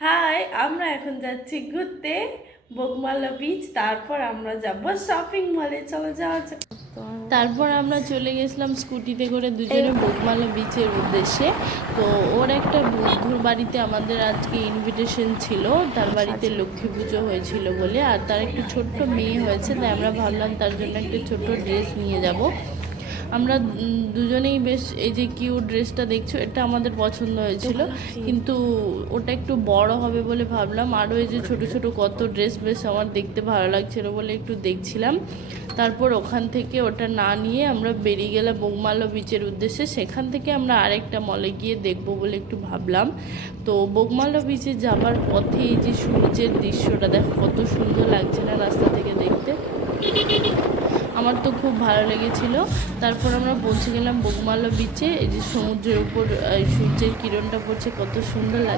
High, আমরা এখন যাচ্ছি ঘুরতে বোগমালা বিচ। তারপর আমরা যাব শপিং মলে। চলো যাওয়া যাক। তারপর আমরা চলে গেছিলাম স্কুটিতে করে দুজনে বোগমালা বিচের উদ্দেশ্যে। তো ওর একটা বন্ধুর বাড়িতে আমাদের আজকে ইনভিটেশন ছিল, তার বাড়িতে লক্ষ্মী পুজো হয়েছিল বলে, আর তার একটু ছোট্ট মেয়ে হয়েছে, তাই আমরা ভাবলাম তার জন্য একটা ছোট্ট ড্রেস নিয়ে যাব। আমরা দুজনেই বেশ, এই যে কিউট ড্রেসটা দেখছো এটা আমাদের পছন্দ হয়েছিল, কিন্তু ওটা একটু বড় হবে বলে ভাবলাম। আরও এই যে ছোট ছোট কত ড্রেস বেশ আমার দেখতে ভালো লাগছিল বলে একটু দেখছিলাম। তারপর ওখান থেকে ওটা না নিয়ে আমরা বেরিয়ে গেলাম বোগমালা বিচের উদ্দেশ্যে। সেখান থেকে আমরা আরেকটা মলে গিয়ে দেখবো বলে একটু ভাবলাম। তো বোগমালা বিচে যাবার পথে এই যে সূর্যের দৃশ্যটা দেখো কত সুন্দর লাগছে না রাস্তা থেকে দেখতে। আমার তো খুব ভালো লেগেছিল। তারপর আমরা পৌঁছে গেলাম বোগমালা বিচে। এই যে সমুদ্রের উপর সূর্যের কিরণটা পড়ছে, কত সুন্দর লাগছে।